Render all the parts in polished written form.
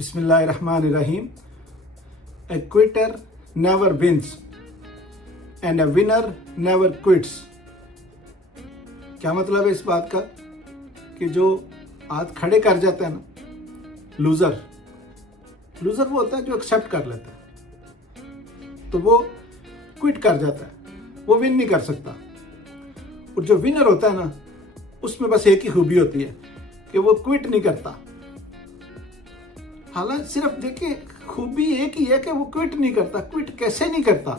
Bismillahirrahmanirrahim. A quitter never wins and a winner never quits. क्या मतलब है इस बात का कि जो हाथ खड़े कर जाता है ना, लूजर वो होता है जो एक्सेप्ट कर लेता है, तो वो क्विट कर जाता है, वो विन नहीं कर सकता। और जो विनर होता है ना, उसमें बस एक ही खूबी होती है कि वो क्विट नहीं करता। हालांकि सिर्फ देखिए खूबी एक ही है कि वो क्विट नहीं करता। क्विट कैसे नहीं करता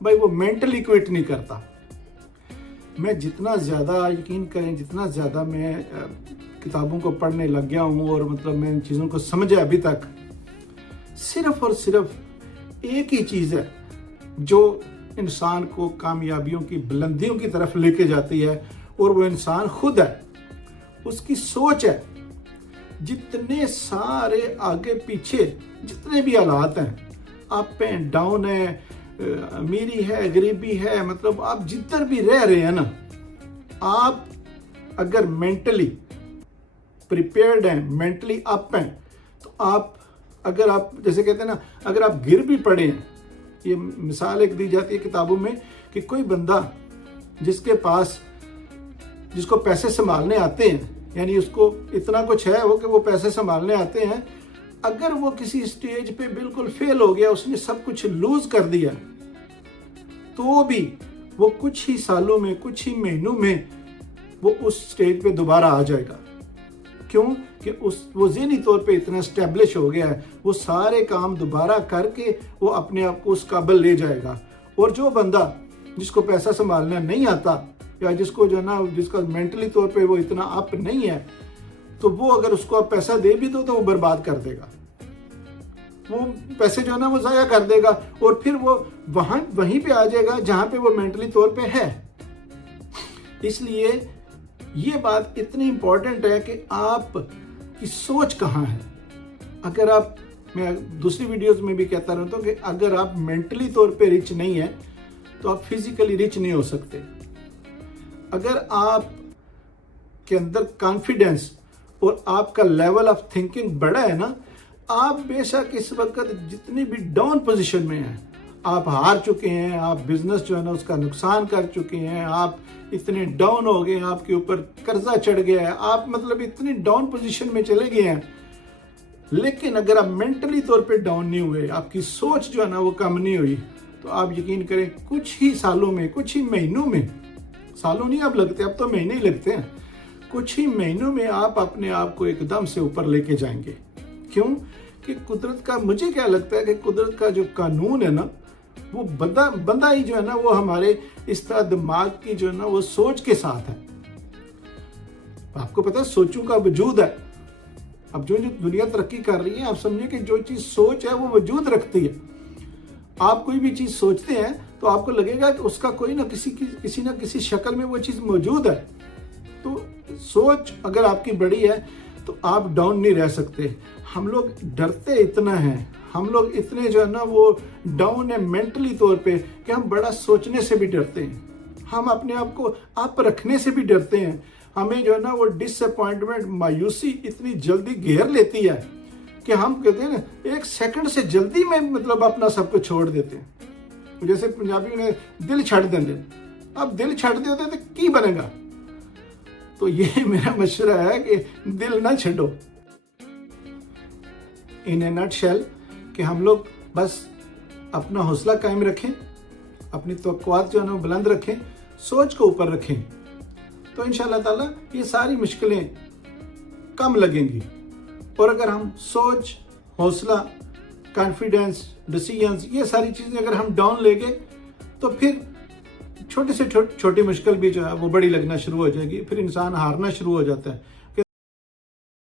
भाई? वो मेंटली क्विट नहीं करता। मैं जितना ज़्यादा, यकीन करें, जितना ज़्यादा मैं किताबों को पढ़ने लग गया हूँ और मतलब मैं इन चीज़ों को समझा अभी तक, सिर्फ और सिर्फ एक ही चीज़ है जो इंसान को कामयाबियों की बुलंदियों की तरफ लेके जाती है, और वो इंसान खुद है, उसकी सोच है। जितने सारे आगे पीछे जितने भी हालात हैं, अप एंड डाउन है, अमीरी है, गरीबी है, मतलब आप जिधर भी रह रहे हैं ना, आप अगर मेंटली प्रिपेयर्ड हैं, मेंटली अप हैं, तो अगर आप जैसे कहते हैं ना, अगर आप गिर भी पड़े हैं, ये मिसाल एक दी जाती है किताबों में कि कोई बंदा जिसको पैसे संभालने आते हैं, यानी उसको इतना कुछ है वो कि वो पैसे संभालने आते हैं, अगर वो किसी स्टेज पे बिल्कुल फेल हो गया, उसने सब कुछ लूज कर दिया, तो भी वो कुछ ही सालों में, कुछ ही महीनों में वो उस स्टेज पे दोबारा आ जाएगा। क्यों? कि वो ज़हनी तौर पे इतना एस्टेब्लिश हो गया है, वो सारे काम दोबारा करके वो अपने आप को उस काबिल ले जाएगा। और जो बंदा जिसको पैसा संभालना नहीं आता, या जिसको जो है ना, जिसका मेंटली तौर पे वो इतना अप नहीं है, तो वो अगर उसको आप पैसा दे भी दो तो वो बर्बाद कर देगा। वो पैसे जो है ना वो ज़ाया कर देगा, और फिर वो वहीं पे आ जाएगा जहां पे वो मेंटली तौर पे है। इसलिए ये बात इतनी इंपॉर्टेंट है कि आप की सोच कहाँ है। अगर आप, मैं दूसरी वीडियोस में भी कहता रहता हूँ कि अगर आप मेंटली तौर पे रिच नहीं है तो आप फिजिकली रिच नहीं हो सकते। अगर आप के अंदर कॉन्फिडेंस और आपका लेवल ऑफ थिंकिंग बड़ा है ना, आप बेशक इस वक्त जितनी भी डाउन पोजीशन में हैं, आप हार चुके हैं, आप बिजनेस जो है ना उसका नुकसान कर चुके हैं, आप इतने डाउन हो गए, आपके ऊपर कर्जा चढ़ गया है, आप मतलब इतनी डाउन पोजीशन में चले गए हैं, लेकिन अगर आप मेंटली तौर पे डाउन नहीं हुए, आपकी सोच जो है ना वो कम नहीं हुई, तो आप यकीन करें कुछ ही सालों में, कुछ ही महीनों में, सालों नहीं अब लगते, अब तो महीने ही लगते हैं, कुछ ही महीनों में आप अपने आप को एकदम से ऊपर लेके जाएंगे। क्यों? कि कुदरत का, मुझे क्या लगता है कि कुदरत का जो कानून है ना, वो बंदा ही जो है ना वो हमारे इस तरह दिमाग की जो है ना वो सोच के साथ है। आपको पता है सोचों का वजूद है। अब जो दुनिया तरक्की कर रही है, आप समझिए कि जो चीज सोच है वो वजूद रखती है। आप कोई भी चीज सोचते हैं तो आपको लगेगा कि उसका कोई ना किसी शक्ल में वो चीज मौजूद है। तो सोच अगर आपकी बड़ी है तो आप डाउन नहीं रह सकते। हम लोग डरते इतना हैं, हम लोग इतने जो है ना वो डाउन है मेंटली तौर पे कि हम बड़ा सोचने से भी डरते हैं, हम अपने आप को अप रखने से भी डरते हैं। हमें जो है ना वो डिसअपॉइंटमेंट, मायूसी इतनी जल्दी घेर लेती है कि हम कहते हैं ना, एक सेकंड से जल्दी में मतलब अपना सब कुछ छोड़ देते हैं। जैसे पंजाबी में दिल छड़ देंगे, अब दिल छड़ देते तो की बनेगा। तो ये मेरा मशवरा है कि दिल ना छड़ो। इन ए नटशेल कि हम लोग बस अपना हौसला कायम रखें, अपनी तवक्कुआत जो है ना बुलंद रखें, सोच को ऊपर रखें, तो इंशाअल्लाह ताला ये सारी मुश्किलें कम लगेंगी। और अगर हम सोच, हौसला, कॉन्फिडेंस, डिसीजंस, ये सारी चीज़ें अगर हम डाउन ले गए, तो फिर छोटी से छोटी मुश्किल भी जो है वो बड़ी लगना शुरू हो जाएगी, फिर इंसान हारना शुरू हो जाता है।